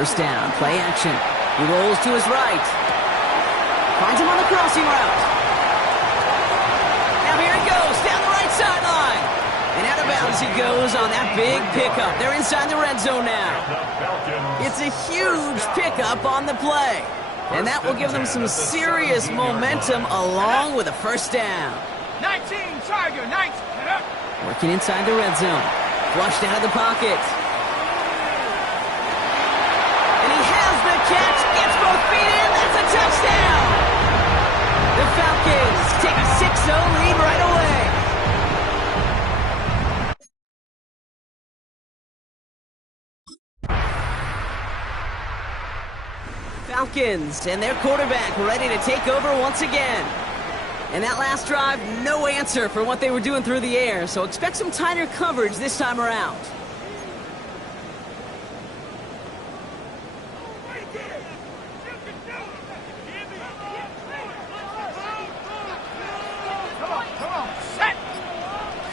First down, play action. He rolls to his right. Finds him on the crossing route. Now here he goes, down the right sideline. And out of bounds he goes on that big pickup. They're inside the red zone now. It's a huge pickup on the play. And that will give them some serious momentum along with a first down. 19, Tiger, 19. Working inside the red zone. Flushed out of the pocket. And he has the catch. Gets both feet in. That's a touchdown. The Falcons take a 6-0 lead right away. Falcons and their quarterback ready to take over once again. And that last drive, no answer for what they were doing through the air, so expect some tighter coverage this time around. Come on, set.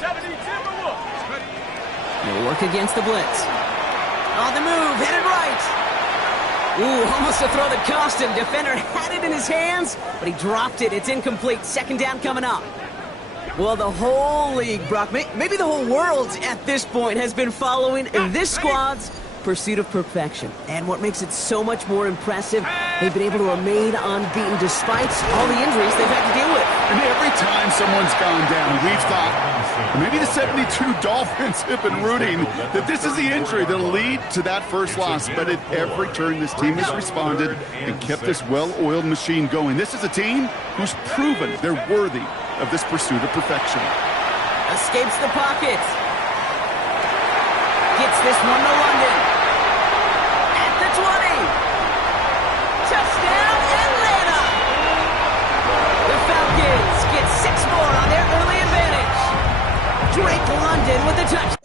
70 Timberwolves. They'll work against the blitz. On the move, headed right. Ooh, almost a throw that cost him. Defender had it in his hands, but he dropped it. It's incomplete. Second down coming up. Well, the whole league, Brock, maybe the whole world at this point has been following this squad's pursuit of perfection. And what makes it so much more impressive, they've been able to remain unbeaten despite all the injuries they've had to deal with. And every time someone's gone down, we've thought, maybe the 72 Dolphins have been rooting that this is the injury that'll lead to that first loss. But at every turn, this team has responded and kept this well-oiled machine going. This is a team who's proven they're worthy of this pursuit of perfection. Escapes the pocket. Gets this one to London. At the 20. Touchdown, Atlanta! The Falcons get 6 more on their early advantage. Drake London with the touch.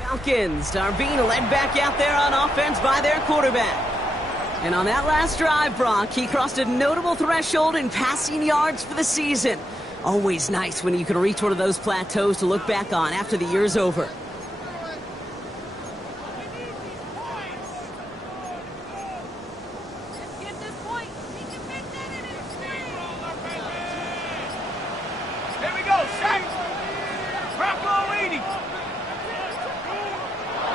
Falcons are being led back out there on offense by their quarterback. And on that last drive, Brock, he crossed a notable threshold in passing yards for the season. Always nice when you can reach one of those plateaus to look back on after the year's over. Here we go, set. Bronco 80.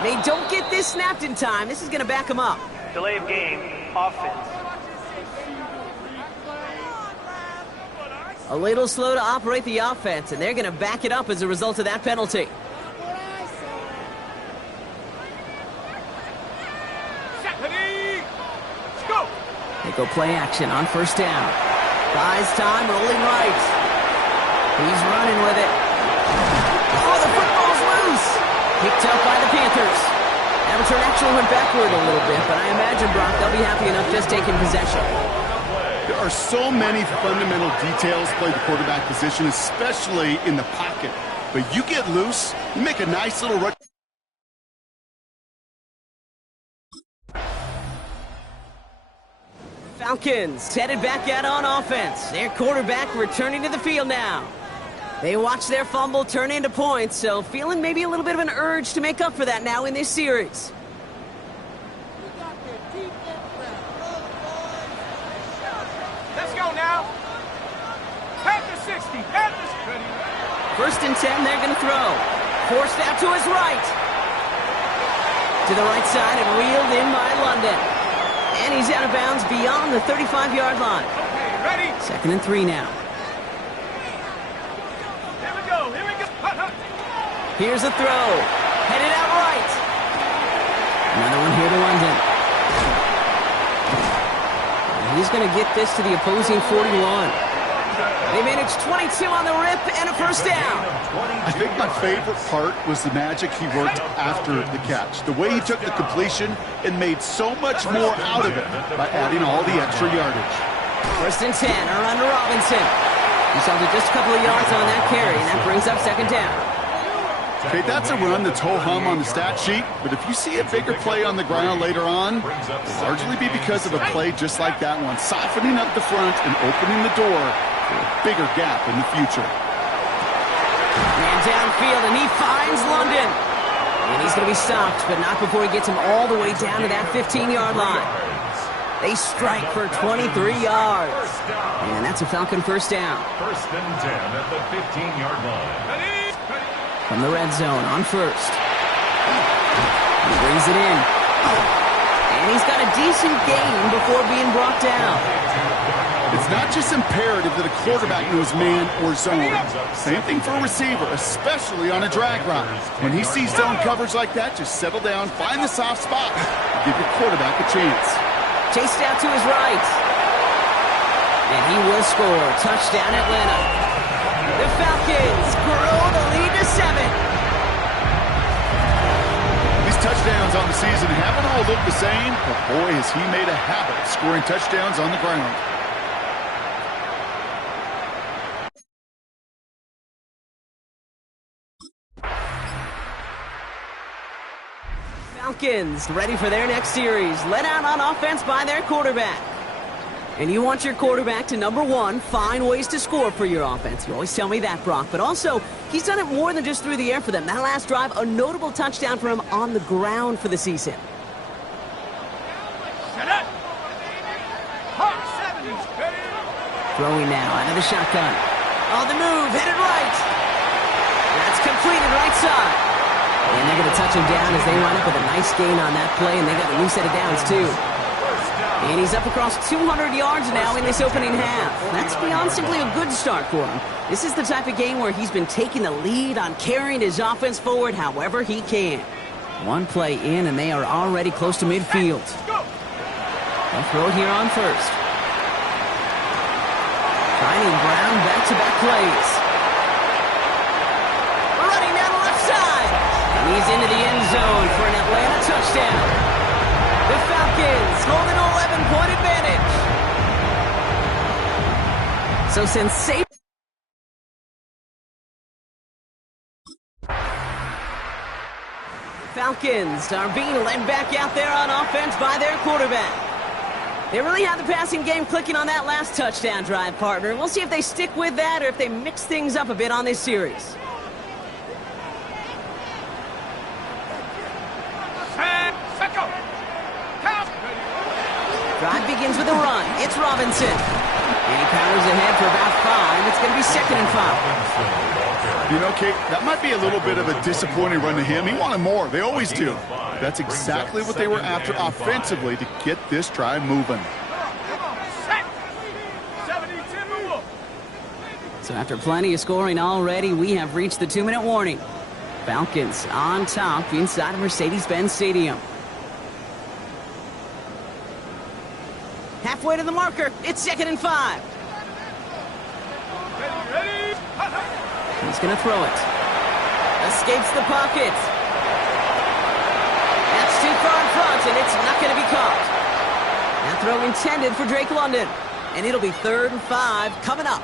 They don't get this snapped in time. This is going to back them up. Delay of game, offense. A little slow to operate the offense, and they're going to back it up as a result of that penalty. Let's go. They go play action on first down. Buys time, rolling right. He's running with it. Oh, the football's loose. Picked up by the Panthers. That return actually went backward a little bit, but I imagine, Brock, they'll be happy enough just taking possession. There are so many fundamental details play the quarterback position, especially in the pocket. But you get loose, you make a nice little run. Falcons headed back out on offense. Their quarterback returning to the field now. They watch their fumble turn into points, so feeling maybe a little bit of an urge to make up for that now in this series. Let's go now. Panthers 60. Panthers ready. First and 10, they're going to throw. Forced out to his right. To the right side and wheeled in by London. And he's out of bounds beyond the 35-yard line. Okay, ready. Second and 3 now. Here we go. Here we go. Here's a throw. Headed out right. Another one here to London. And he's going to get this to the opposing 41. They managed 22 on the rip and a first down. I think my favorite part was the magic he worked after the catch. The way he took the completion and made so much more out of it by adding all the extra yardage. First and 10, around to Robinson. He's held it just a couple of yards on that carry, and that brings up second down. Okay, that's a run that's ho-hum on the stat sheet, but if you see a bigger play on the ground later on, it'll largely be because of a play just like that one, softening up the front and opening the door for a bigger gap in the future. Man downfield, and he finds London. And he's going to be stopped, but not before he gets him all the way down to that 15-yard line. They strike for 23 yards. And that's a Falcon first down. First and 10 at the 15-yard line. From the red zone on first. He brings it in. And he's got a decent gain before being brought down. It's not just imperative that a quarterback knows man or zone. Same thing for a receiver, especially on a drag route. When he sees zone coverage like that, just settle down, find the soft spot, give your quarterback a chance. Chased out to his right. And he will score. Touchdown, Atlanta. The Falcons grow the lead to 7. These touchdowns on the season haven't all looked the same, but boy, has he made a habit of scoring touchdowns on the ground. Falcons ready for their next series. Let out on offense by their quarterback. And you want your quarterback to, number one, find ways to score for your offense. You always tell me that, Brock. But also, he's done it more than just through the air for them. That last drive, a notable touchdown for him on the ground for the season. Throwing now out of the shotgun. On the move, headed right. That's completed right side. And they're going to touch him down as they line up with a nice gain on that play, and they got a new set of downs, too. And he's up across 200 yards now in this opening half. That's beyond simply a good start for him. This is the type of game where he's been taking the lead on carrying his offense forward however he can. One play in, and they are already close to midfield. They'll throw it here on first. Finding Brown back-to-back plays. Running down the left side. And he's into the end zone for an Atlanta touchdown. The Falcons hold an 11-point advantage. So sensational. Falcons are being led back out there on offense by their quarterback. They really had the passing game clicking on that last touchdown drive, partner. We'll see if they stick with that or if they mix things up a bit on this series. Drive begins with a run. It's Robinson. And he powers ahead for about 5. It's going to be 2nd and 5. You know, Kate, that might be a little bit of a disappointing run to him. He wanted more. They always do. That's exactly what they were after offensively to get this drive moving. So after plenty of scoring already, we have reached the 2-minute warning. Falcons on top inside of Mercedes-Benz Stadium. Halfway to the marker. It's 2nd and 5. He's going to throw it. Escapes the pocket. That's too far in front, and it's not going to be caught. That throw intended for Drake London. And it'll be 3rd and 5 coming up.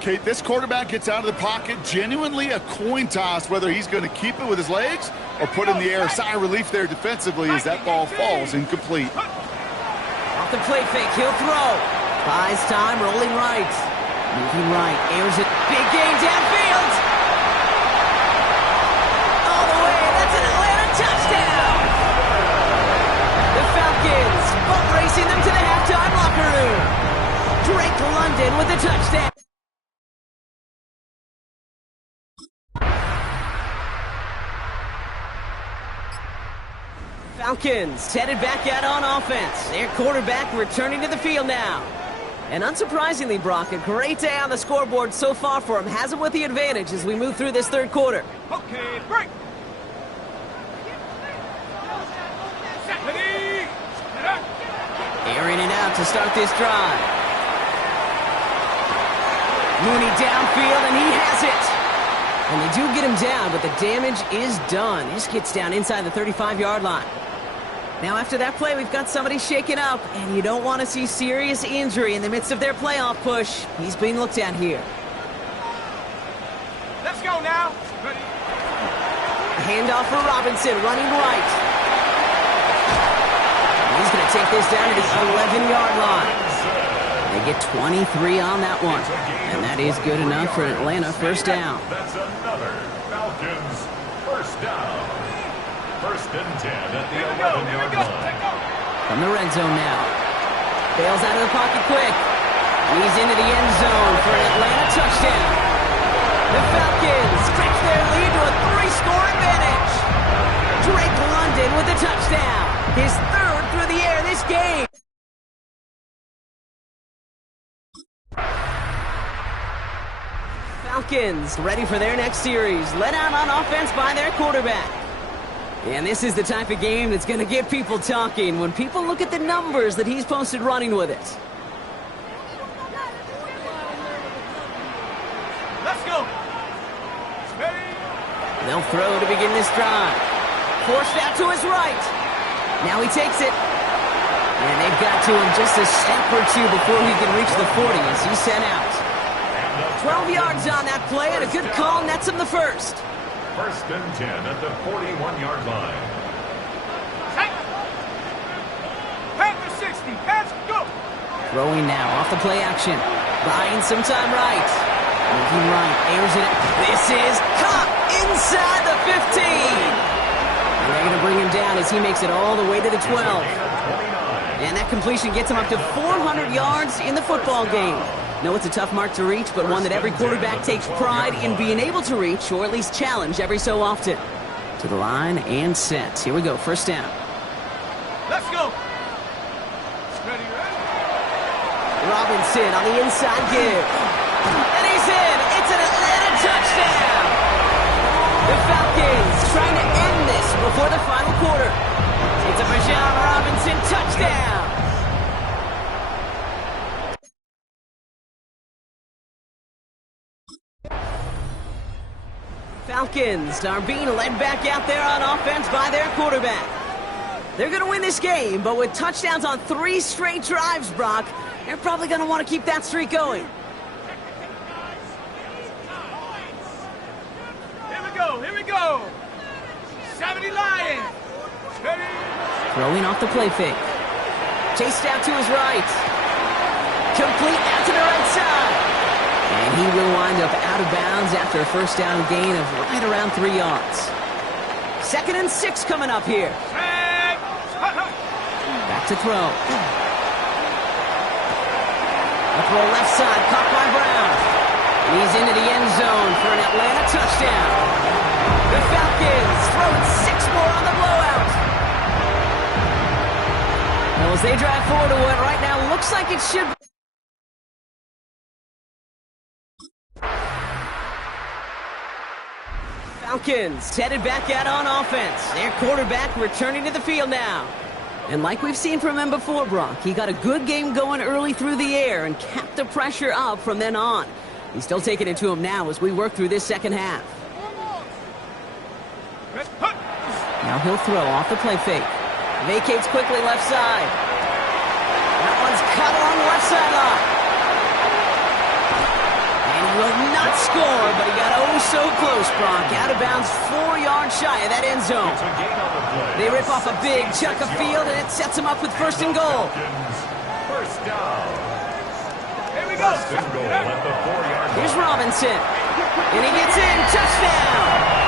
Kate, this quarterback gets out of the pocket, genuinely a coin toss whether he's going to keep it with his legs or put it in the air. Sigh of relief there defensively as that ball falls incomplete. Off the play fake, he'll throw. Buys time, rolling right. Moving right, airs it. Big gain downfield. All the way, that's an Atlanta touchdown. The Falcons boat racing them to the halftime locker room. Drake London with the touchdown. Falcons headed back out on offense. Their quarterback returning to the field now. And unsurprisingly, Brock, a great day on the scoreboard so far for him. Has him with the advantage as we move through this 3rd quarter. Okay, break. Airing it out to start this drive. Mooney downfield, and he has it. And they do get him down, but the damage is done. This gets down inside the 35-yard line. Now, after that play, we've got somebody shaken up, and you don't want to see serious injury in the midst of their playoff push. He's being looked at here. Let's go now. Ready. Handoff for Robinson, running right. And he's going to take this down to the 11-yard line. They get 23 on that one. And that is good enough for Atlanta first down. That's another Falcons first down. First and 10 at the 11-yard line. From the red zone now. Bails out of the pocket quick. He's into the end zone for an Atlanta touchdown. The Falcons stretch their lead to a 3-score advantage. Drake London with the touchdown. His third through the air this game. Falcons ready for their next series. Led out on offense by their quarterback. And this is the type of game that's going to get people talking when people look at the numbers that he's posted running with it. Let's go. They'll throw to begin this drive. Forced out to his right. Now he takes it. And they've got to him just a step or two before he can reach the 40 as he's sent out. 12 yards on that play, and a good call nets him the first. First and 10 at the 41-yard line. Pass the 60. Pass, go. Throwing now off the play action. Buying some time right. Moving right, airs it. This is caught inside the 15. And they're going to bring him down as he makes it all the way to the 12. And that completion gets him up to 400 yards in the football game. No, it's a tough mark to reach, but one that every quarterback takes pride in being able to reach, or at least challenge every so often. To the line and set. Here we go, first down. Let's go. Ready. Robinson on the inside give. And he's in. It's an Atlanta touchdown. The Falcons trying to end this before the final quarter. It's a Bijan Robinson touchdown. Falcons are being led back out there on offense by their quarterback. They're going to win this game, but with touchdowns on 3 straight drives, Brock, they're probably going to want to keep that streak going. Here we go. 70 Lions. Ready. Throwing off the play fake. Chased out to his right. Complete out to the right side. And he will wind up out of bounds after a first down gain of right around 3 yards. 2nd and 6 coming up here. Back to throw. A throw left side, caught by Brown. He's into the end zone for an Atlanta touchdown. The Falcons throwing 6 more on the blowout. Well, as they drive forward to what right now looks like it should be. Falcons headed back out on offense. Their quarterback returning to the field now. And like we've seen from him before, Brock, he got a good game going early through the air and kept the pressure up from then on. He's still taking it to him now as we work through this second half. Now he'll throw off the play fake. Vacates quickly left side. That one's cut along the left sideline. And he will not score, but he got oh so close, Brock. Out of bounds 4 yards shy of that end zone. They rip off a big chunk of field, and it sets him up with first and goal. First down. Here we go. First and goal at the 4-yard line. Here's Robinson. And he gets in. Touchdown.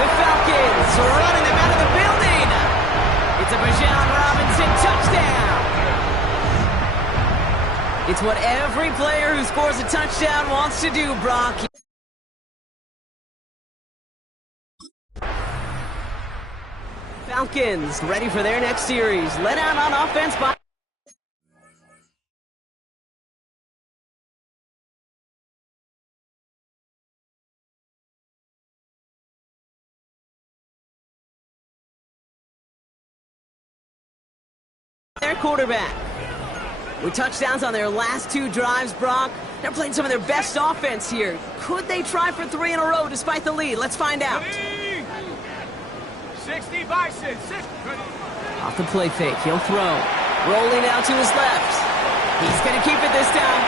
The Falcons are running them out of the building. It's a Bijan Robinson touchdown. It's what every player who scores a touchdown wants to do, Brock. Falcons ready for their next series. Led out on offense by their quarterback. With touchdowns on their last 2 drives, Brock, they're playing some of their best offense here. Could they try for 3 in a row despite the lead? Let's find out. 60 Bison. 6. Off the play fake, he'll throw. Rolling out to his left. He's going to keep it this time.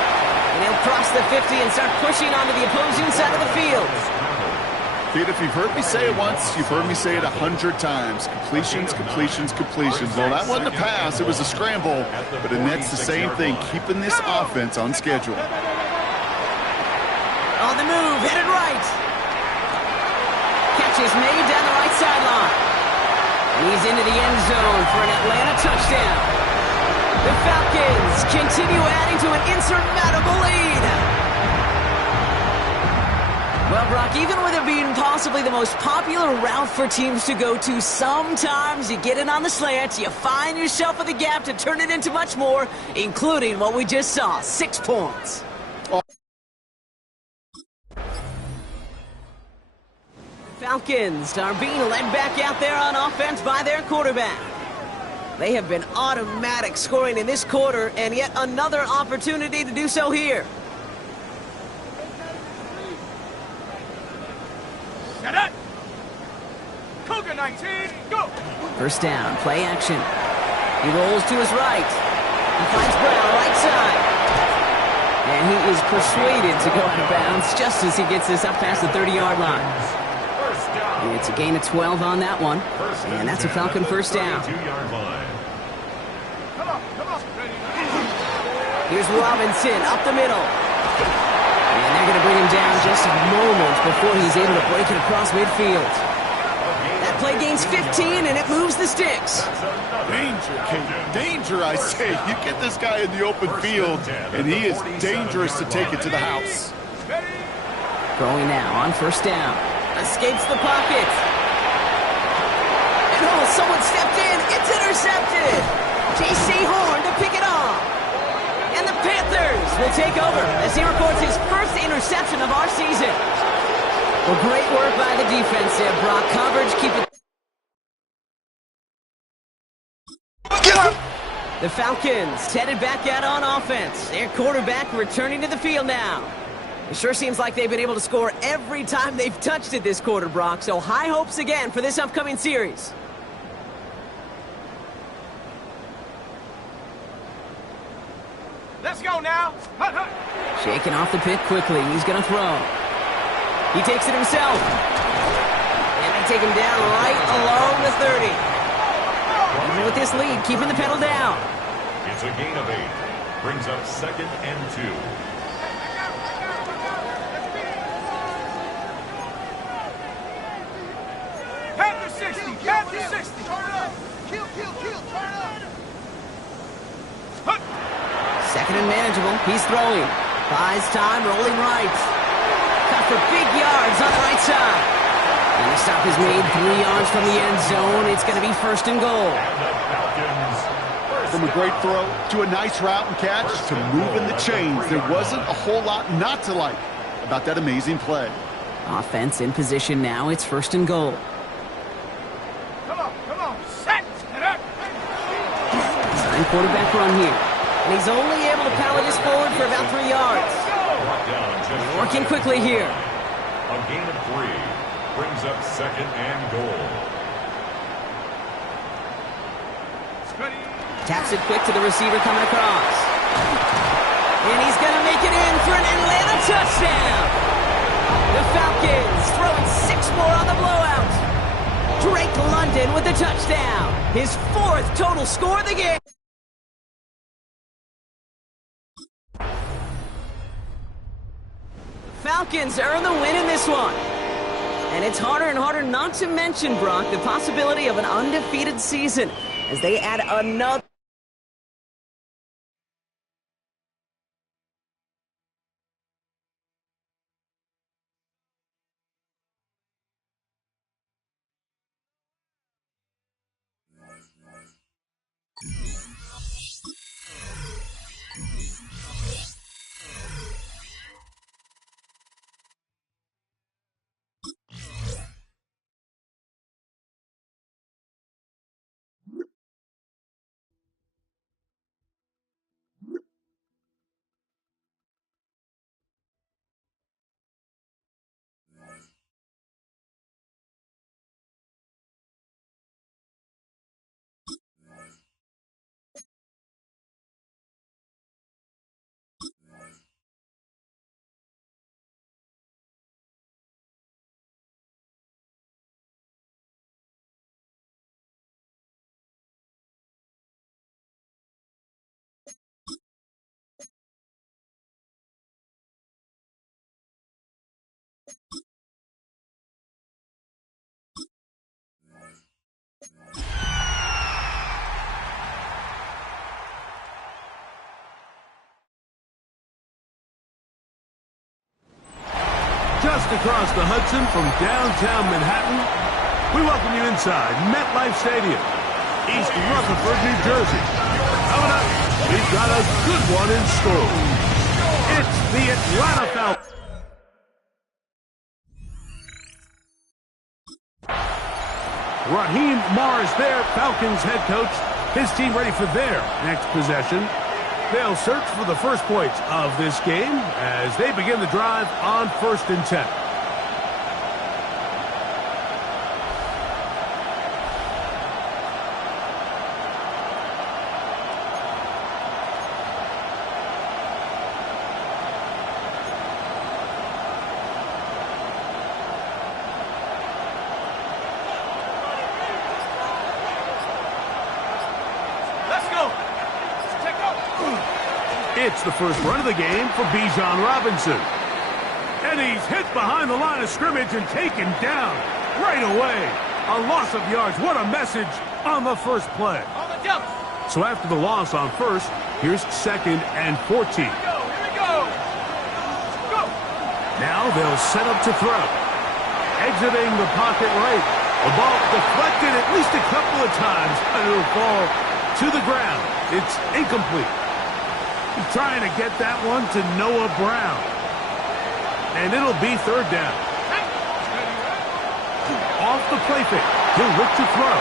And he'll cross the 50 and start pushing onto the opposing side of the field. Pete, if you've heard me say it once, you've heard me say it 100 times. Completions, completions, completions. Well, that wasn't a pass. It was a scramble. But Annette's the same thing, keeping this offense on schedule. On the move, headed right. Catch is made down the right sideline. And he's into the end zone for an Atlanta touchdown. The Falcons continue adding to an insurmountable lead. Well, Brock, even with it being possibly the most popular route for teams to go to, sometimes you get it on the slant, you find yourself in the gap to turn it into much more, including what we just saw, 6 points. Falcons are being led back out there on offense by their quarterback. They have been automatic scoring in this quarter, and yet another opportunity to do so here. Set it! Cougar 19, go! First down, play action. He rolls to his right. He finds Brown right side. And he is persuaded to go out of bounds just as he gets this up past the 30-yard line. It's a gain of 12 on that one. And that's a Falcon first down. Come on, come on. Here's Robinson up the middle. And they're going to bring him down just a moment before he's able to break it across midfield. That play gains 15, and it moves the sticks. Danger, Kate. Danger, I say. You get this guy in the open field, and he is dangerous to take it to the house. Throwing now on first down. Escapes the pocket. And oh, someone stepped in. It's intercepted. J.C. Horn to pick it off. And the Panthers will take over as he records his first interception of our season. Well, great work by the defense there, Brock. Coverage, keep it. The Falcons headed back out on offense. Their quarterback returning to the field now. It sure seems like they've been able to score every time they've touched it this quarter, Brock. So high hopes again for this upcoming series. Let's go now. Hut, hut. Shaking off the pit quickly. He's going to throw. He takes it himself. And they take him down right along the 30. Even with this lead, keeping the pedal down. It's a gain of 8. Brings up 2nd and 2. Panther 60, Panther 60. Turn up. Kill, turn up. Hut. Second and manageable. He's throwing. Buys time, rolling right. Cut for big yards on the right side. And the stop is made 3 yards from the end zone. It's going to be first and goal. From a great throw to a nice route and catch to moving the chains, there wasn't a whole lot not to like about that amazing play. Offense in position now. It's first and goal. Come on. Set. Set up. Time quarterback run here. And he's only able to power this forward for about 3 yards. Working quickly here. A gain of 3 brings up 2nd and goal. Ready. Taps it quick to the receiver coming across. And he's going to make it in for an Atlanta touchdown. The Falcons throwing 6 more on the blowout. Drake London with the touchdown. His 4th total score of the game. Falcons earn the win in this one. And it's harder and harder not to mention, Brock, the possibility of an undefeated season as they add another. Just across the Hudson from downtown Manhattan, we welcome you inside MetLife Stadium, East Rutherford, New Jersey. Coming up, we've got a good one in store. It's the Atlanta Falcons. Raheem Morris there, Falcons head coach. His team ready for their next possession. They'll search for the first points of this game as they begin the drive on 1st and 10. It's the first run of the game for Bijan Robinson. And he's hit behind the line of scrimmage and taken down right away. A loss of yards. What a message on the first play. On the jump. So after the loss on first, here's 2nd and 14. Here we go. Go. Now they'll set up to throw. Exiting the pocket right. The ball deflected at least a couple of times, and it'll fall to the ground. It's incomplete. He's trying to get that one to Noah Brown. And it'll be 3rd down. Off the play fake. He'll look to throw.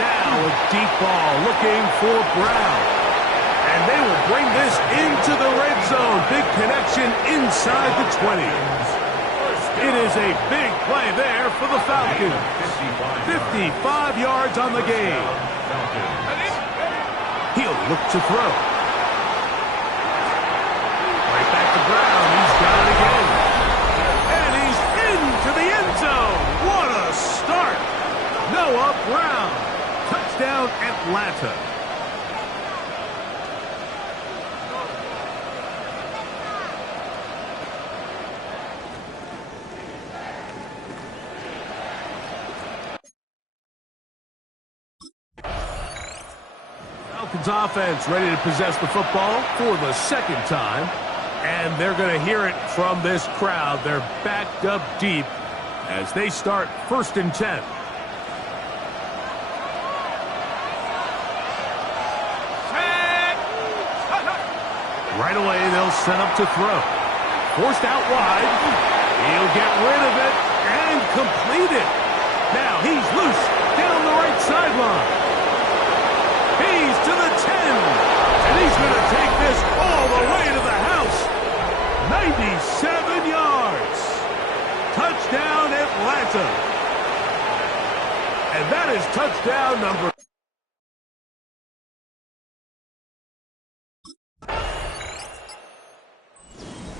Now a deep ball looking for Brown. And they will bring this into the red zone. Big connection inside the 20. It is a big play there for the Falcons. 55 yards on the game. He'll look to throw. Right back to Brown. He's got it again. And he's into the end zone. What a start. Noah Brown. Touchdown Atlanta. Falcons offense ready to possess the football for the 2nd time. And they're going to hear it from this crowd. They're backed up deep as they start 1st and 10. Right away, they'll set up to throw. Forced out wide. He'll get rid of it and complete it. Now he's loose down the right sideline. He's to the 10. And he's going to take this all the way to the house. 97 yards. Touchdown Atlanta. And that is touchdown number.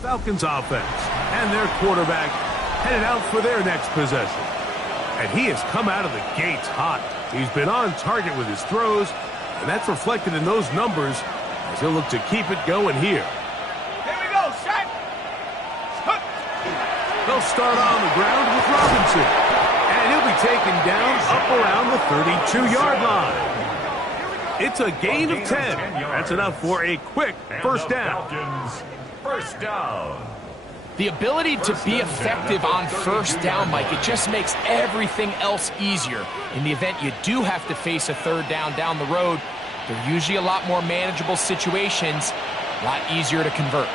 Falcons offense and their quarterback headed out for their next possession. And he has come out of the gates hot. He's been on target with his throws, and that's reflected in those numbers as he'll look to keep it going here. Here we go, set. They'll start on the ground with Robinson. And he'll be taken down up around the 32-yard line. It's a gain of 10. That's enough for a quick first down. Falcons, first down. The ability to be effective on first down, Mike, it just makes everything else easier. In the event you do have to face a 3rd down the road, they're usually a lot more manageable situations, a lot easier to convert.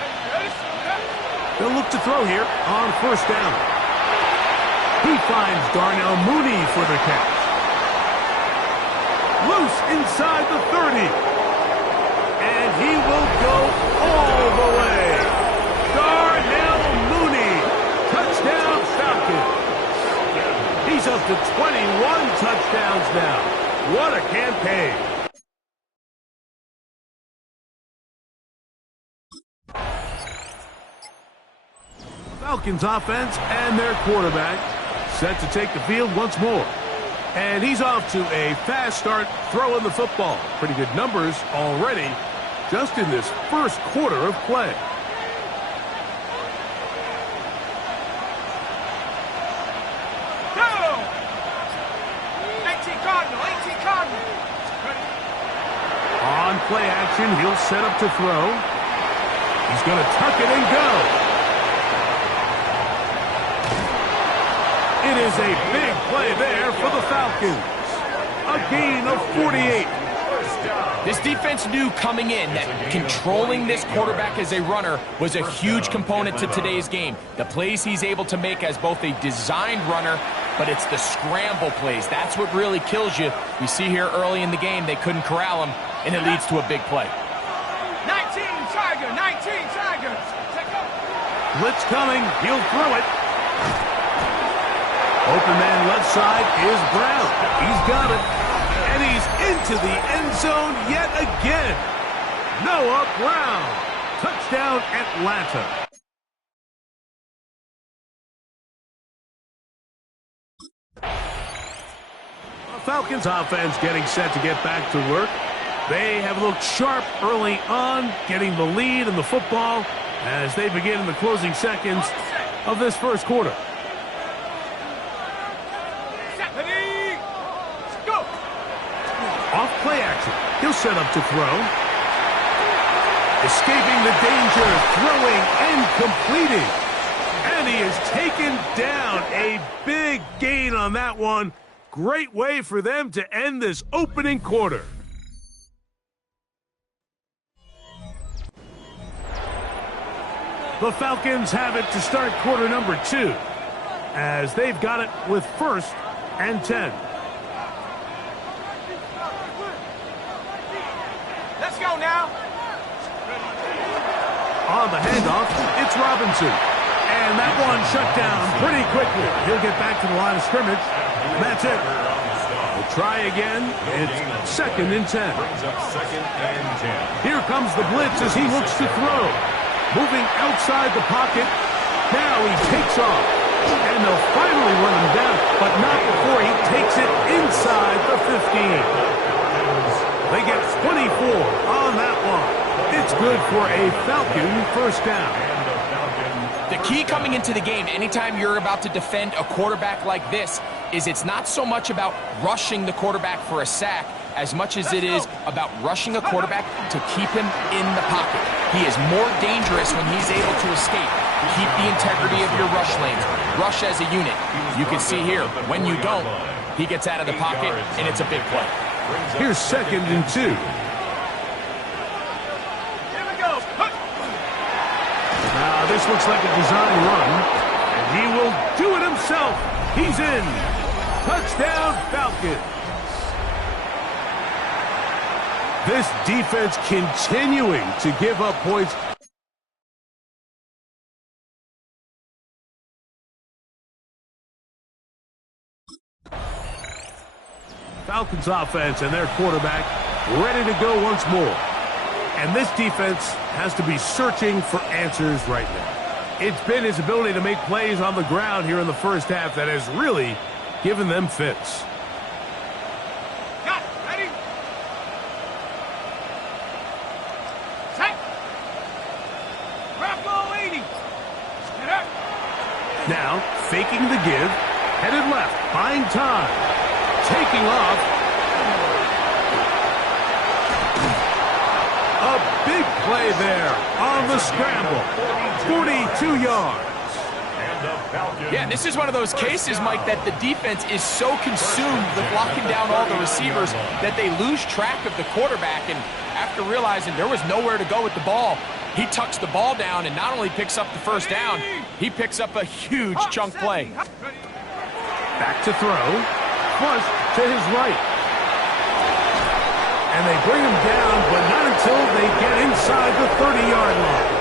They'll look to throw here on first down. He finds Darnell Mooney for the catch. Loose inside the 30. And he will go all the way. Darnell Mooney. Touchdown Falcons. He's up to 21 touchdowns now. What a campaign. Falcons offense and their quarterback set to take the field once more. And he's off to a fast start throwing the football. Pretty good numbers already just in this first quarter of play. Go! 18 Cardinal, 18 Cardinal. On play action, he'll set up to throw. He's going to tuck it and go. It is a big play there for the Falcons. A gain of 48. This defense knew coming in that controlling this quarterback as a runner was a huge component to today's game. The plays he's able to make as both a designed runner, but it's the scramble plays. That's what really kills you. You see here early in the game, they couldn't corral him, and it leads to a big play. 19 Tiger, 19 Tigers. Blitz coming. He'll throw it. Open man left side is Brown. He's got it. And he's into the end zone yet again. Noah Brown. Touchdown, Atlanta. Falcons offense getting set to get back to work. They have looked sharp early on, getting the lead in the football as they begin in the closing seconds of this first quarter. Off play action. He'll set up to throw. Escaping the danger, throwing and completing. And he is taken down. A big gain on that one. Great way for them to end this opening quarter. The Falcons have it to start quarter number 2 as they've got it with 1st and 10. Let's go now. On the handoff, it's Robinson. And that one shut down pretty quickly. He'll get back to the line of scrimmage. And that's it. We'll try again. It's 2nd and 10. Here comes the blitz as he looks to throw. Moving outside the pocket. Now he takes off. And they'll finally run him down, but not before he takes it inside the 15. They get 24 on that one. It's good for a Falcon first down. The key coming into the game, anytime you're about to defend a quarterback like this, is it's not so much about rushing the quarterback for a sack as much as it is about rushing a quarterback to keep him in the pocket. He is more dangerous when he's able to escape. Keep the integrity of your rush lanes. Rush as a unit. You can see here, when you don't, he gets out of the pocket, and it's a big play. Here's 2nd and 2. Here we go. Now this looks like a design run, and he will do it himself. He's in. Touchdown, Falcons. This defense continuing to give up points. Falcons offense and their quarterback ready to go once more. And this defense has to be searching for answers right now. It's been his ability to make plays on the ground here in the first half that has really given them fits. Got it. Ready? Set. Bravo 80. Get up. Now, faking the give, headed left, buying time. Taking off. A big play there on the scramble. 42 yards. Yeah, this is one of those cases, Mike, that the defense is so consumed with locking down all the receivers that they lose track of the quarterback. And after realizing there was nowhere to go with the ball, he tucks the ball down and not only picks up the first down, he picks up a huge chunk play. Back to throw. Flush to his right. And they bring him down, but not until they get inside the 30-yard line.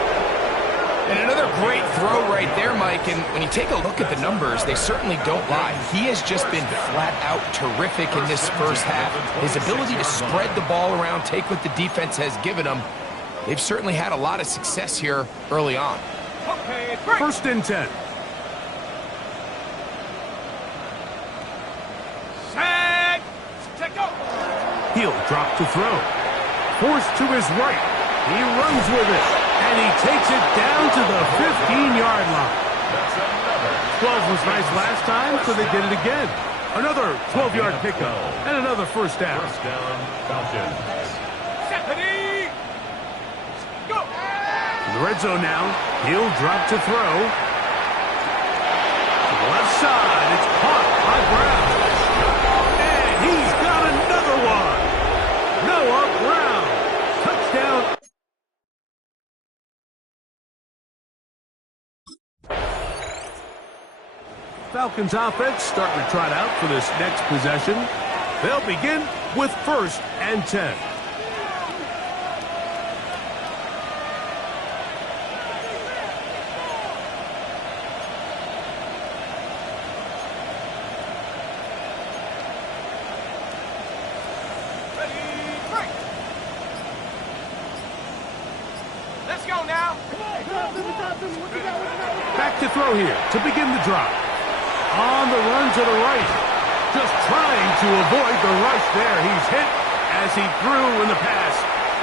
And another great throw right there, Mike. And when you take a look at the numbers, they certainly don't lie. He has just been flat out terrific in this first half. His ability to spread the ball around, take what the defense has given him, they've certainly had a lot of success here early on. Okay, 1st and 10. Set. Check go. He'll drop to throw. Forced to his right. He runs with it. And he takes it down to the 15-yard line. 12 was nice last time, so they did it again. Another 12-yard pickup and another first down. First down, Falcons. Set. Ready. Go. In the red zone now, he'll drop to throw. To the left inside. It's caught by Brown. And he's got another one. Noah Brown. Touchdown. Falcons offense starting to trot out for this next possession. They'll begin with 1st and 10. Let's go now. Back to throw here to begin the drive. On the run to the right. Just trying to avoid the rush there. He's hit as he threw, and the pass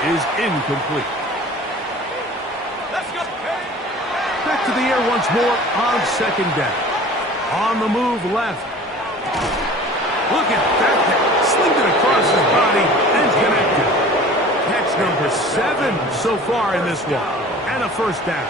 is incomplete. Let's go. Back to the air once more on 2nd down. On the move left. Look at that. Slinged it across his body and connected. Catch number 7 so far in this one. And a 1st down.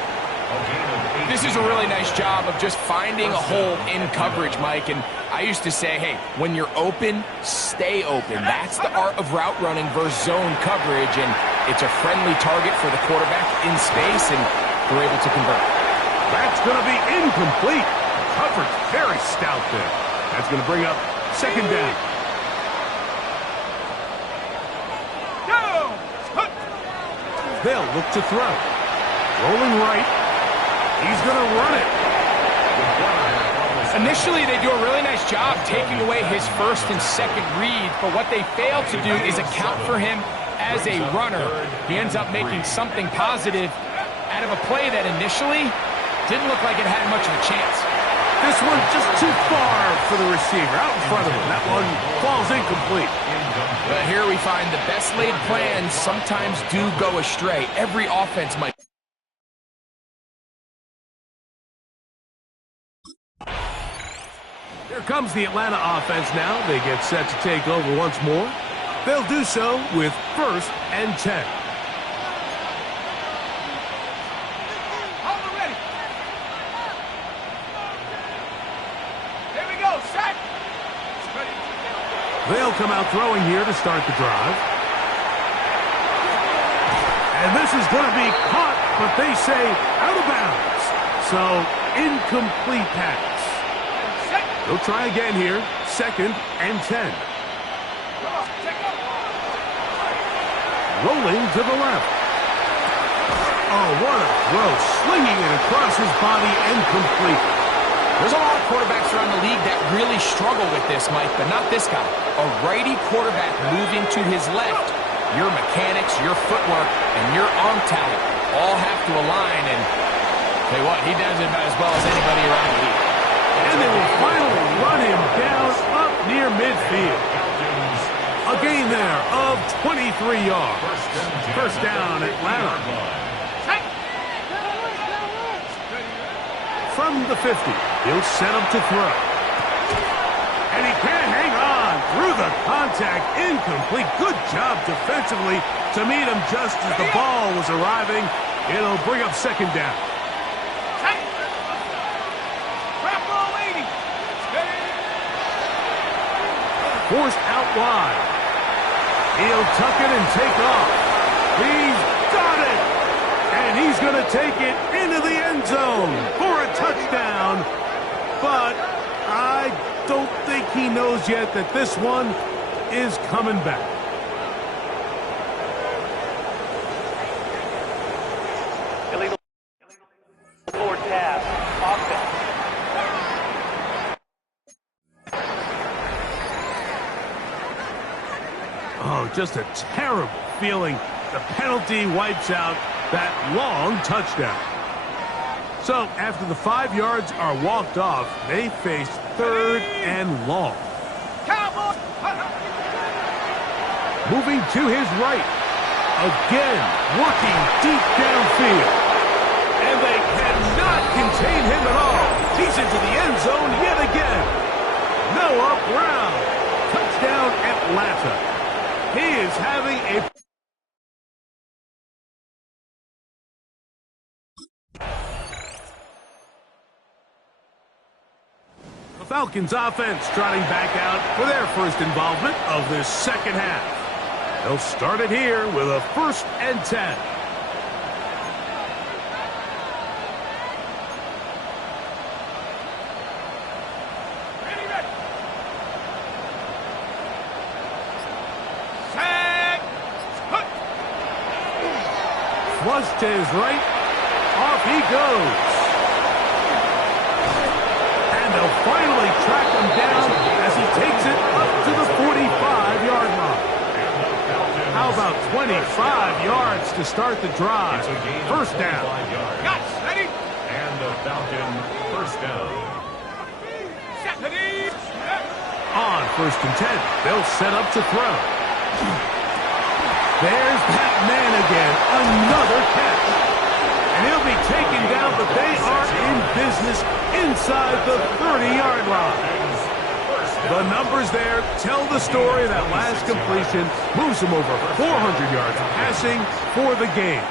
This is a really nice job of just finding a hole in coverage, Mike. And I used to say, hey, when you're open, stay open. That's the art of route running versus zone coverage. And it's a friendly target for the quarterback in space, and they're able to convert. That's going to be incomplete. Coverage very stout there. That's going to bring up 2nd down. They'll look to throw. Rolling right. He's going to run it. Initially, they do a really nice job taking away his 1st and 2nd read, but what they fail to do is account for him as a runner. He ends up making something positive out of a play that initially didn't look like it had much of a chance. This one just too far for the receiver, out in front of him. That one falls incomplete. But here we find the best laid plans sometimes do go astray. Every offense might. Here comes the Atlanta offense now. They get set to take over once more. They'll do so with 1st and 10. Hold it ready. There we go, set. They'll come out throwing here to start the drive. And this is going to be caught, but they say out of bounds. So, incomplete pass. They'll try again here. 2nd and 10. Rolling to the left. Oh, what a throw. Slinging it across his body and complete. There's a lot of quarterbacks around the league that really struggle with this, Mike, but not this guy. A righty quarterback moving to his left. Your mechanics, your footwork, and your arm talent all have to align, and tell you what, he does it about as well as anybody around the league. And they will finally run him down up near midfield. A gain there of 23 yards. 1st down, Atlanta. From the 50, he'll set him to throw. And he can't hang on through the contact. Incomplete. Good job defensively to meet him just as the ball was arriving. It'll bring up 2nd down. Forced out wide. He'll tuck it and take off. He's got it! And he's going to take it into the end zone for a touchdown. But I don't think he knows yet that this one is coming back. Illegal forward pass. Offense. Oh, just a terrible feeling. The penalty wipes out that long touchdown. So, after the 5 yards are walked off, they face 3rd and long. Moving to his right. Again, working deep downfield. And they cannot contain him at all. He's into the end zone yet again. Noah Brown. Touchdown, Atlanta. He is having a... Falcons offense trotting back out for their first involvement of this second half. They'll start it here with a 1st and 10. Flush to his right. Off he goes. And they'll finally track him down as he takes it up to the 45-yard line. How about 25 yards to start the drive? First down. Got ready. And the Falcon first down. On 1st and 10, they'll set up to throw. There's that man again. Another catch. And he'll be taken down, but they are in business inside the 30-yard line. The numbers there tell the story. That last completion moves him over 400 yards passing for the game.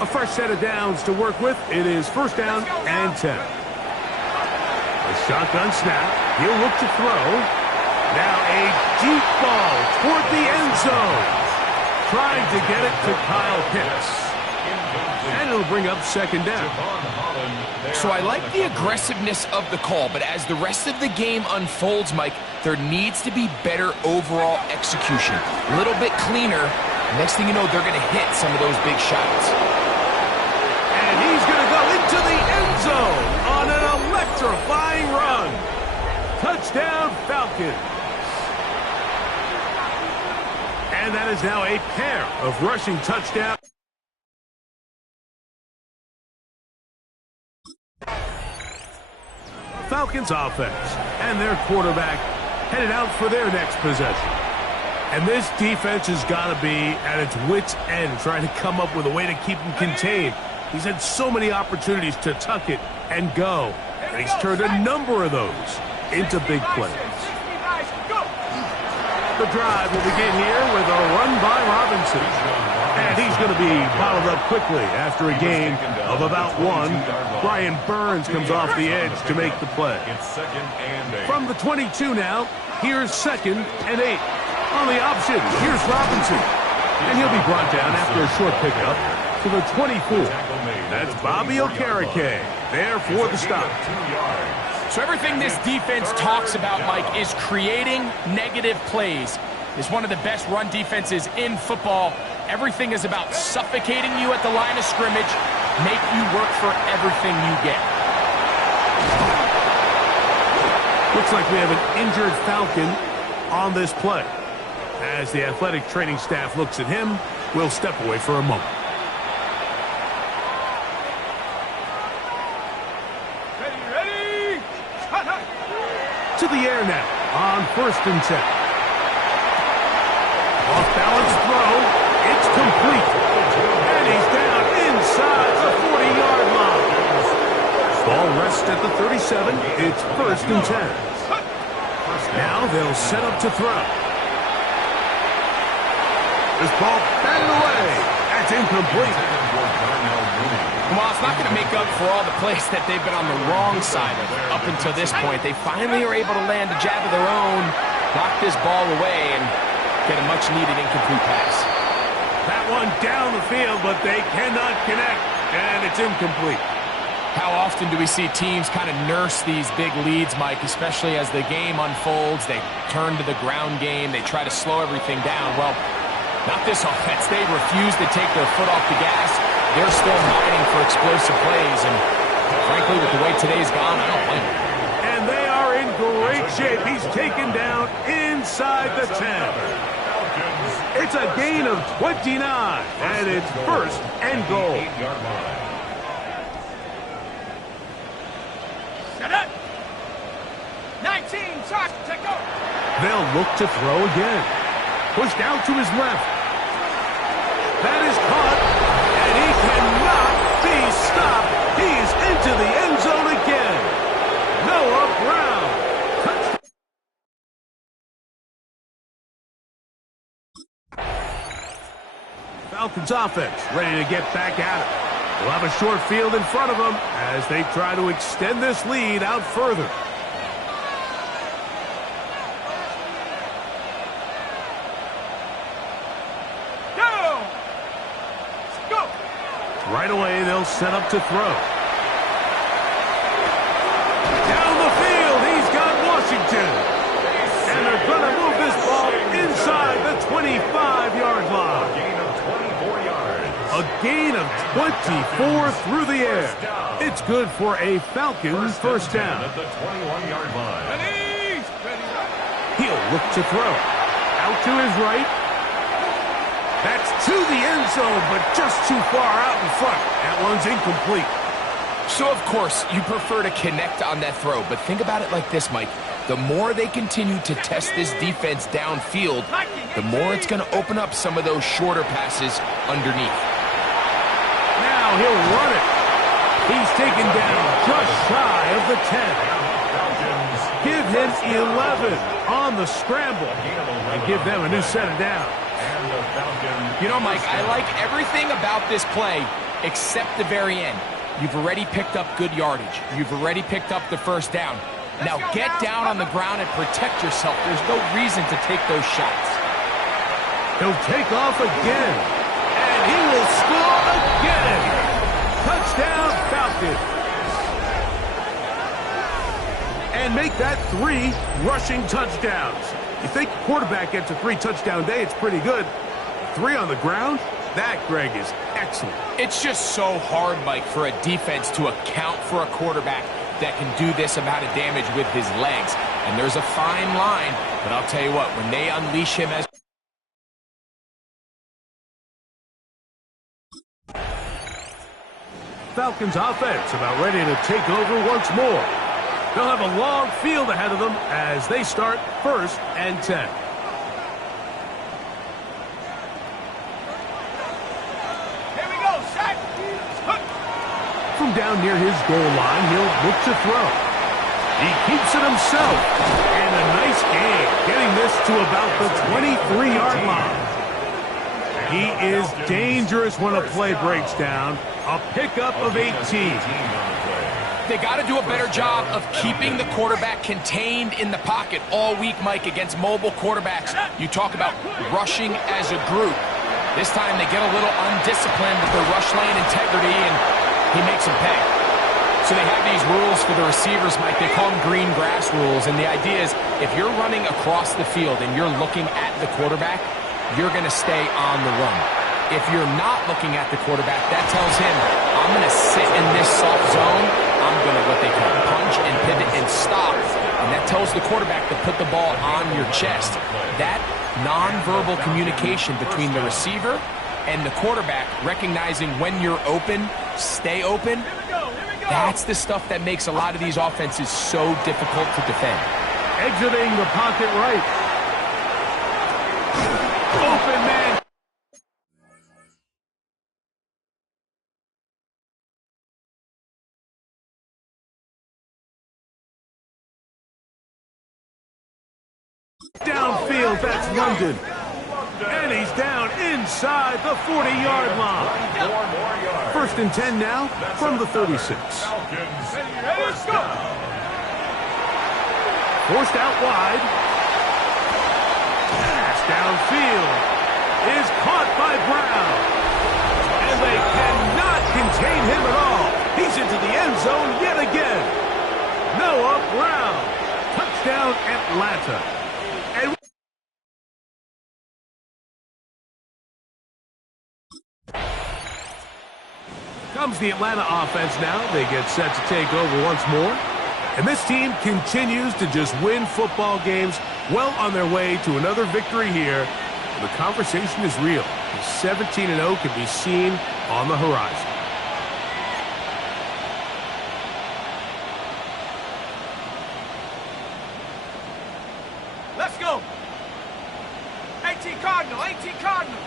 A fresh set of downs to work with. It is 1st down and 10. A shotgun snap. He'll look to throw. Now a deep ball toward the end zone. Trying to get it to Kyle Pitts. And it'll bring up 2nd down. So I like the aggressiveness of the call, but as the rest of the game unfolds, Mike, there needs to be better overall execution. A little bit cleaner. Next thing you know, they're going to hit some of those big shots. And he's going to go into the end zone on an electrifying run. Touchdown, Falcons. And that is now a pair of rushing touchdowns. Falcons offense and their quarterback headed out for their next possession. And this defense has got to be at its wits' end trying to come up with a way to keep him contained. He's had so many opportunities to tuck it and go, and he's turned a number of those into big plays. The drive will begin here with a run by Robinson. And he's going to be bottled up quickly after a gain of about 1. Brian Burns comes off the edge to make the play. From the 22 now, here's 2nd and 8. On the option, here's Robinson. And he'll be brought down after a short pickup to the 24. That's Bobby Okereke there for the stop. So everything this defense talks about, Mike, is creating negative plays. It's one of the best run defenses in football. Everything is about suffocating you at the line of scrimmage, make you work for everything you get. Looks like we have an injured Falcon on this play. As the athletic training staff looks at him, we'll step away for a moment. Ready. To the air now on 1st and 10. Off balance throw. It's complete. And he's down inside the 40-yard line. Ball rests at the 37. It's 1st and 10. Now they'll set up to throw. This ball batted away. That's incomplete. Well, it's not going to make up for all the plays that they've been on the wrong side of up until this point. They finally are able to land a jab of their own, knock this ball away, and get a much-needed incomplete pass. That one down the field, but they cannot connect, and it's incomplete. How often do we see teams kind of nurse these big leads, Mike, especially as the game unfolds? They turn to the ground game. They try to slow everything down. Well, not this offense. They refuse to take their foot off the gas. They're still mining for explosive plays, and frankly, with the way today's gone, I don't blame them. And they are in great shape. He's taken down inside the 10. It's a gain of 29, and it's 1st and goal. Set up. 19, shot, take go. They'll look to throw again. Pushed out to his left. That is caught, and he cannot be stopped. He's into the end zone again. Noah Brown. Falcons offense ready to get back at it. They'll have a short field in front of them as they try to extend this lead out further. Right away, they'll set up to throw. Down the field, he's got Washington. And they're going to move this ball inside the 25-yard line. A gain of 24 through the air. It's good for a Falcons first down. At the 21-yard line. He'll look to throw. Out to his right. That's to the end zone, but just too far out in front. That one's incomplete. So, of course, you prefer to connect on that throw, but think about it like this, Mike. The more they continue to test this defense downfield, the more it's going to open up some of those shorter passes underneath. Now he'll run it. He's taken down just shy of the 10. Give him 11 on the scramble and give them a new set of downs. You know, Mike, I like everything about this play except the very end. You've already picked up good yardage. You've already picked up the first down. Now get down on the ground and protect yourself. There's no reason to take those shots. He'll take off again. And he will score again. Touchdown, Falcons. And make that 3 rushing touchdowns. You think a quarterback gets a 3-touchdown day, it's pretty good. 3 on the ground? That, Greg, is excellent. It's just so hard, Mike, for a defense to account for a quarterback that can do this amount of damage with his legs. And there's a fine line, but I'll tell you what, when they unleash him as... Falcons offense about ready to take over once more. They'll have a long field ahead of them as they start 1st and 10. Here we go, set. From down near his goal line, he'll look to throw. He keeps it himself. And a nice gain, getting this to about the 23-yard line. He is dangerous when a play breaks down. A pickup of 18. They got to do a better job of keeping the quarterback contained in the pocket all week, Mike, against mobile quarterbacks. You talk about rushing as a group. This time they get a little undisciplined with their rush lane integrity, and he makes them pay. So they have these rules for the receivers, Mike. They call them green grass rules, and the idea is if you're running across the field and you're looking at the quarterback, you're going to stay on the run. If you're not looking at the quarterback, that tells him, I'm going to sit in this soft zone. I'm going to, what they call, punch and pivot and stop. And that tells the quarterback to put the ball on your chest. That nonverbal communication between the receiver and the quarterback, recognizing when you're open, stay open, that's the stuff that makes a lot of these offenses so difficult to defend. Exiting the pocket right. Open man. Downfield, that's London. And he's down inside the 40-yard line. 1st and 10 now from the 36. Forced out wide. Pass downfield is caught by Brown. And they cannot contain him at all. He's into the end zone yet again. Noah Brown. Touchdown, Atlanta. And comes the Atlanta offense now. They get set to take over once more. And this team continues to just win football games, well on their way to another victory here. The conversation is real. The 17-0 can be seen on the horizon. Let's go. 18 Cardinal, 18 Cardinal.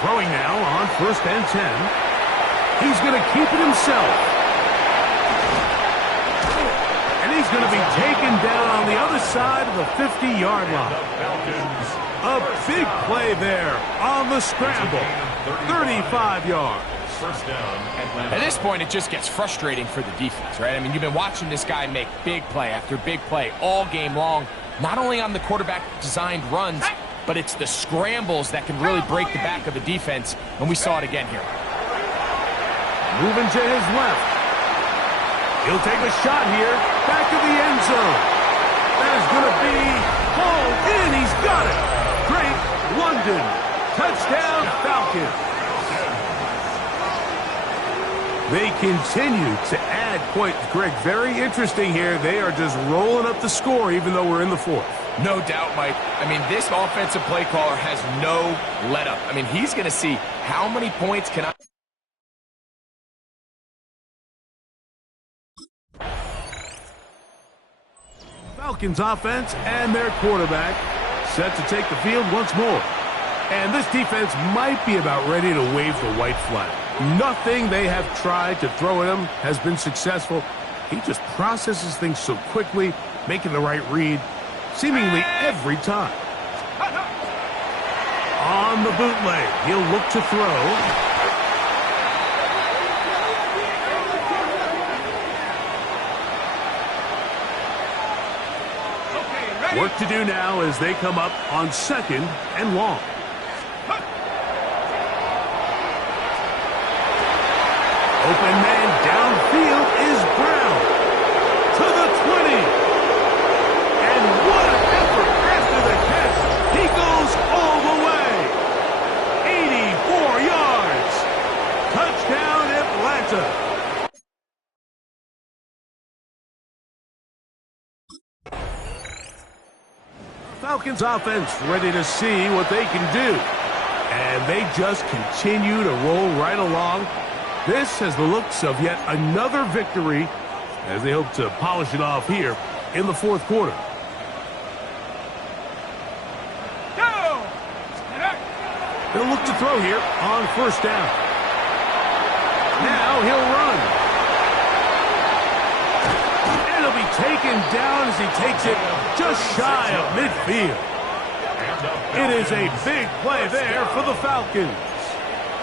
Throwing now on 1st and 10. He's going to keep it himself. And he's going to be taken down on the other side of the 50-yard line. A big play there on the scramble. 35 yards. First down, Atlanta. At this point, it just gets frustrating for the defense, right? I mean, you've been watching this guy make big play after big play all game long, not only on the quarterback-designed runs, but it's the scrambles that can really break the back of the defense, and we saw it again here. Moving to his left. He'll take a shot here, back of the end zone. That is going to be hauled in. He's got it. Drake London. Touchdown, Falcons. They continue to add points. Greg, very interesting here. They are just rolling up the score even though we're in the fourth. No doubt, Mike. I mean, this offensive play caller has no let-up. I mean, he's going to see how many points can I... Falcons offense and their quarterback set to take the field once more. And this defense might be about ready to wave the white flag. Nothing they have tried to throw at him has been successful. He just processes things so quickly, making the right read, seemingly every time. On the bootleg, he'll look to throw. Work to do now as they come up on 2nd and long. Open man downfield is Brown to the 20. And what an effort after the catch. He goes all the way. 84 yards. Touchdown Atlanta. Falcons offense ready to see what they can do. And they just continue to roll right along. This has the looks of yet another victory as they hope to polish it off here in the fourth quarter. He'll look to throw here on 1st down. Now he'll run. And he'll be taken down as he takes it just shy of midfield. It is a big play there for the Falcons.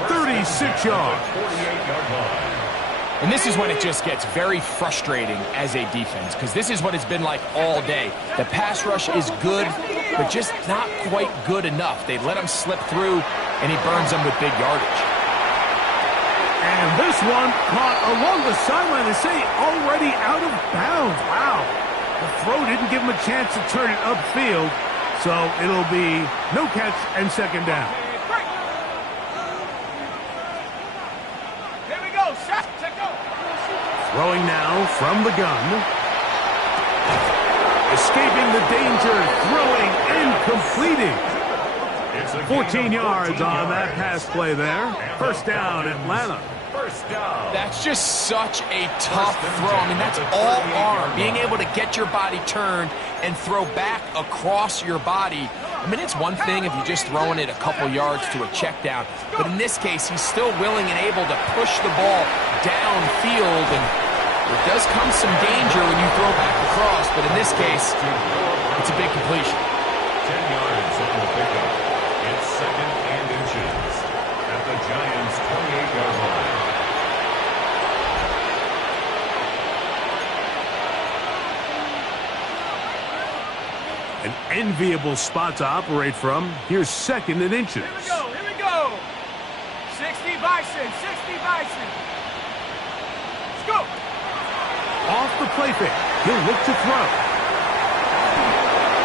36 yards. And this is when it just gets very frustrating as a defense, because this is what it's been like all day. The pass rush is good, but just not quite good enough. They let him slip through, and he burns them with big yardage. And this one caught along the sideline. They say already out of bounds. Wow. The throw didn't give him a chance to turn it upfield, so it'll be no catch and 2nd down. Throwing now from the gun. Escaping the danger, throwing and completing. 14 yards on that pass play there. 1st down, Atlanta. That's just such a tough throw. I mean, that's all arm. Being able to get your body turned and throw back across your body. I mean, it's one thing if you're just throwing it a couple yards to a check down, but in this case, he's still willing and able to push the ball downfield, and it does come some danger when you throw back across, but in this case, it's a big completion. 10 yards on the pickup. It's 2nd and inches at the Giants' 28-yard line. An enviable spot to operate from. Here's 2nd and inches. Here we go. 60 Bison, 60 Bison. Let's go. Off the play fake. He'll look to throw.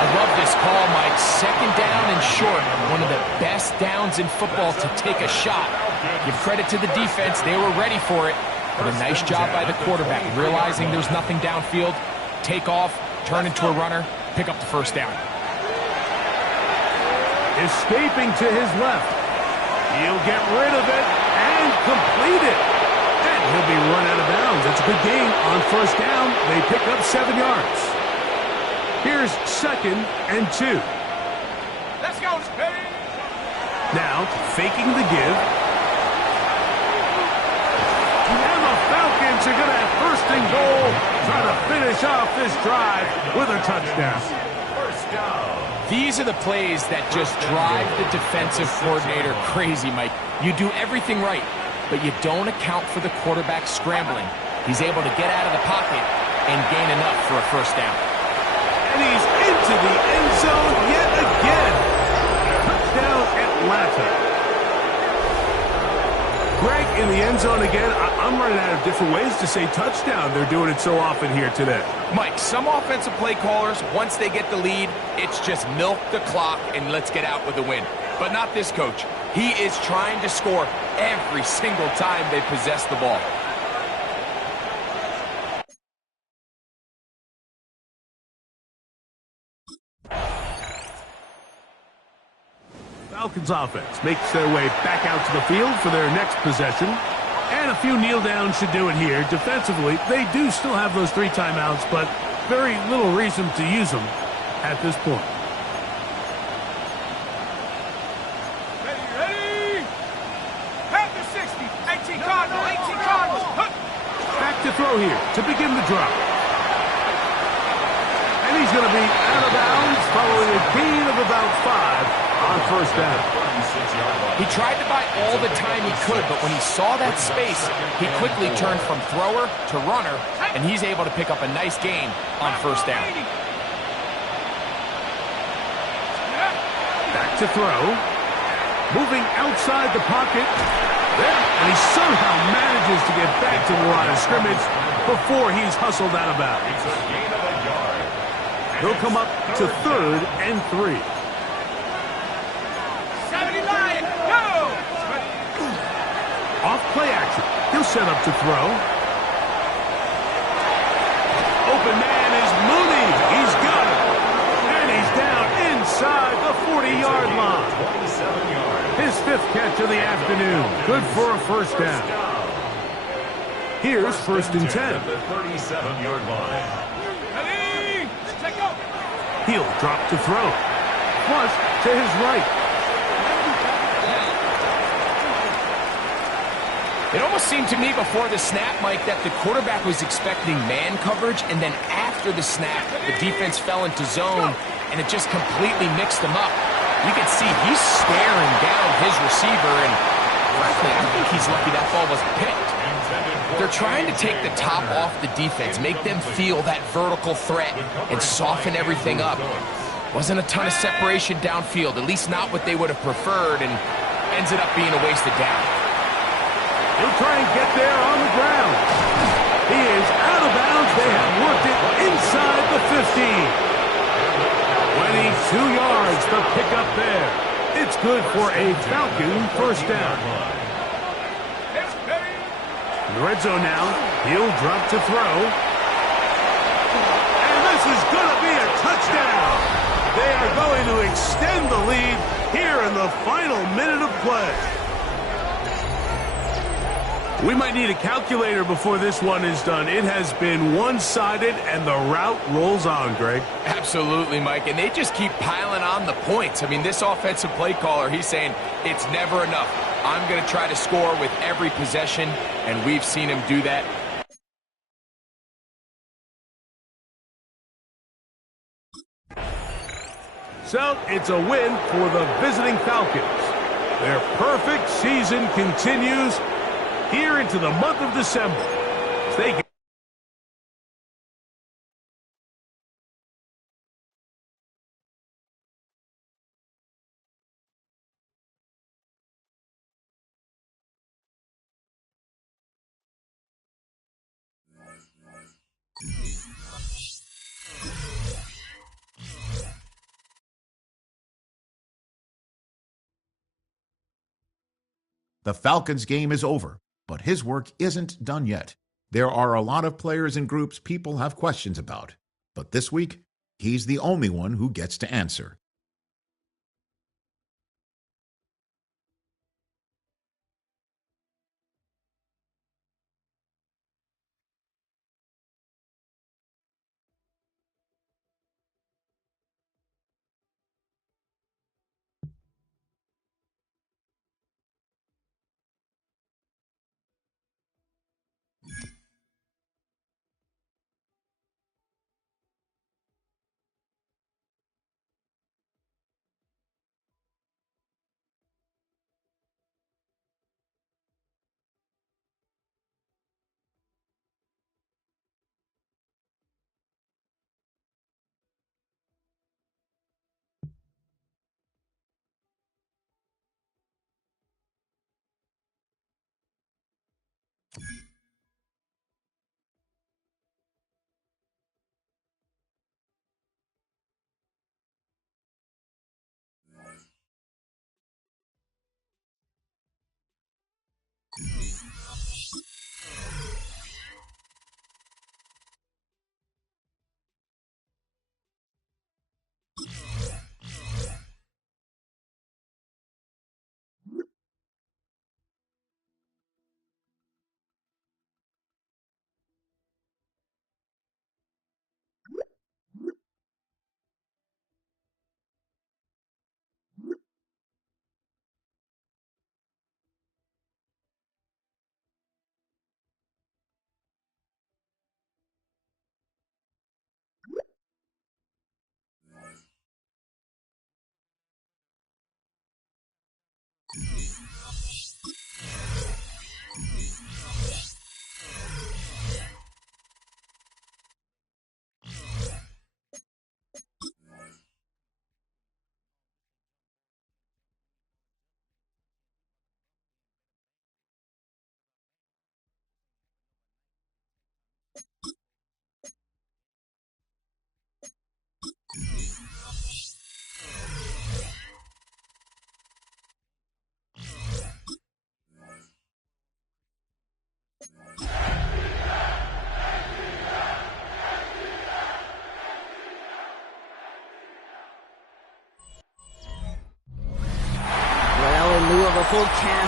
I love this call, Mike. 2nd down and short. One of the best downs in football to take a shot. Give credit to the defense. They were ready for it. But a nice job by the quarterback, realizing there's nothing downfield. Take off, turn into a runner, pick up the 1st down. Escaping to his left. He'll get rid of it and complete it. And he'll be run out of bounds. That's a good gain on 1st down. They pick up 7 yards. Here's 2nd and 2. Let's go. Now, faking the give. And the Falcons are going to have 1st and goal. Trying to finish off this drive with a touchdown. 1st down. These are the plays that just drive the defensive coordinator crazy, Mike. You do everything right, but you don't account for the quarterback scrambling. He's able to get out of the pocket and gain enough for a 1st down. And he's into the end zone yet again. Atlanta. Greg, in the end zone again. I'm running out of different ways to say touchdown. They're doing it so often here today. Mike, some offensive play callers, once they get the lead, it's just milk the clock and let's get out with a win. But not this coach. He is trying to score every single time they possess the ball. Falcons offense makes their way back out to the field for their next possession. And a few kneel downs should do it here. Defensively, they do still have those 3 timeouts, but very little reason to use them at this point. Ready! Pass the 60. 18 Cardinals. 18 Cardinals. Back to throw here to begin the drop. And he's going to be out of bounds following a gain of about 5 on first down. He tried to buy all the time he could, but when he saw that space, he quickly turned from thrower to runner, and he's able to pick up a nice gain on first down. Back to throw. Moving outside the pocket. And he somehow manages to get back to the line of scrimmage before he's hustled out of bounds. He'll come up to 3rd and 3. 79. Go! Off play action. He'll set up to throw. Open man is Mooney. He's got it. And he's down inside the 40-yard line. His 5th catch of the afternoon. Good for a first down. Here's 1st and 10. The 37-yard line. Ready! Set go! He'll drop to throw. Flush to his right. It almost seemed to me before the snap, Mike, that the quarterback was expecting man coverage, and then after the snap, the defense fell into zone, and it just completely mixed them up. You can see he's staring down his receiver, and frankly, I think he's lucky that ball was picked. They're trying to take the top off the defense, make them feel that vertical threat, and soften everything up. Wasn't a ton of separation downfield, at least not what they would have preferred, and ends it up being a wasted down. He'll try and get there on the ground. He is out of bounds. They have worked it inside the 15. 22 yards, the pickup there. It's good for a Falcon first down. In the red zone now, he'll drop to throw. And this is going to be a touchdown. They are going to extend the lead here in the final minute of play. We might need a calculator before this one is done. It has been one-sided, and the route rolls on, Greg. Absolutely, Mike, and they just keep piling on the points. I mean, this offensive play caller, he's saying it's never enough. I'm going to try to score with every possession, and we've seen him do that. So, it's a win for the visiting Falcons. Their perfect season continues here into the month of December. They The Falcons game is over, but his work isn't done yet. There are a lot of players and groups people have questions about, but this week, he's the only one who gets to answer.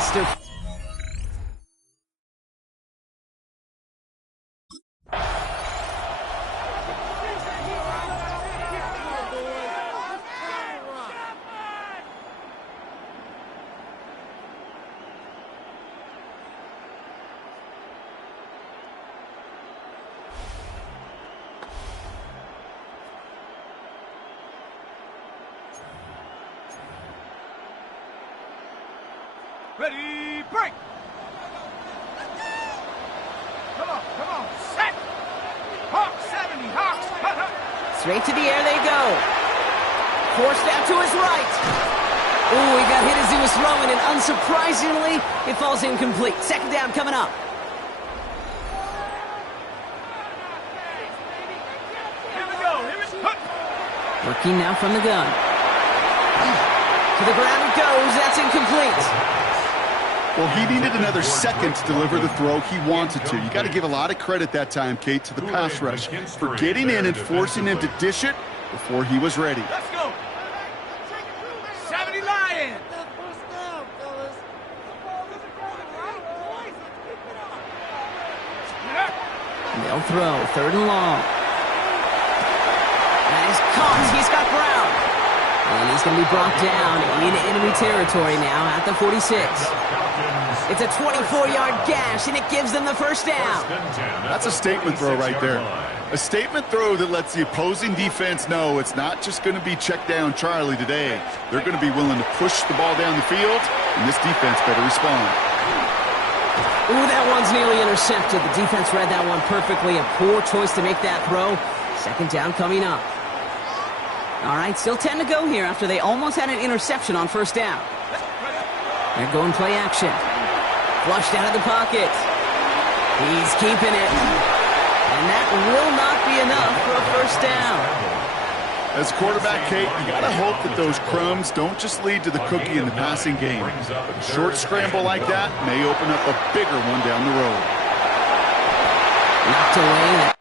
monster. Ready, break! Come on, set! Hawks 70, Hawks! Straight to the air they go. Forced out to his right. Ooh, he got hit as he was throwing, and unsurprisingly, it falls incomplete. Second down coming up. Here we go, Working now from the gun. To the ground it goes. That's incomplete. Well, he needed another second to deliver the throw he wanted to. You got to give a lot of credit that time, Kate, to the pass rush for getting in and forcing him to dish it before he was ready. Let's go! 70 Lions! They'll throw. Third and long. And he's caught. He's got Brown. And he's going to be brought down in enemy territory now at the 46. It's a 24-yard gash, and it gives them the first down. That's a statement throw right there. A statement throw that lets the opposing defense know it's not just going to be check down Charlie today. They're going to be willing to push the ball down the field, and this defense better respond. Ooh, that one's nearly intercepted. The defense read that one perfectly. A poor choice to make that throw. Second down coming up. All right, still 10 to go here after they almost had an interception on first down. They're going play action. Flushed out of the pocket. He's keeping it. And that will not be enough for a first down. As quarterback, Kate, you got to hope that those crumbs don't just lead to the cookie in the passing game. A short scramble like that may open up a bigger one down the road. Knocked away.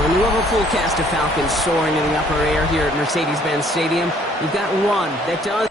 When you have a full cast of Falcons soaring in the upper air here at Mercedes-Benz Stadium, you've got one that does...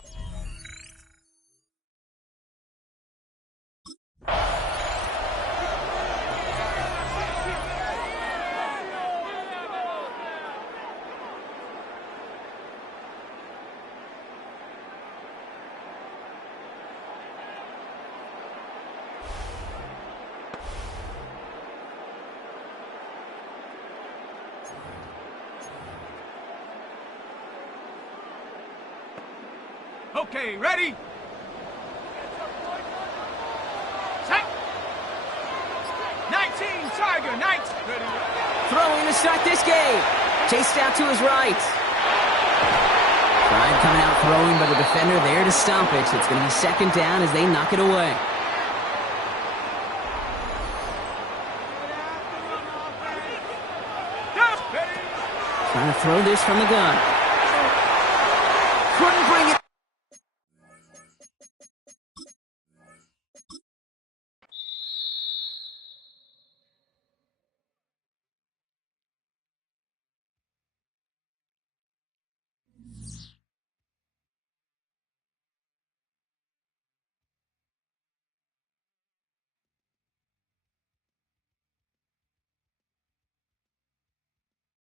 Okay, ready? Set! 19, Tiger, 19! Throwing to start this game. Chased out to his right. Pride coming out throwing, but a defender there to stop it. It's going to be second down as they knock it away. Trying to throw this from the gun.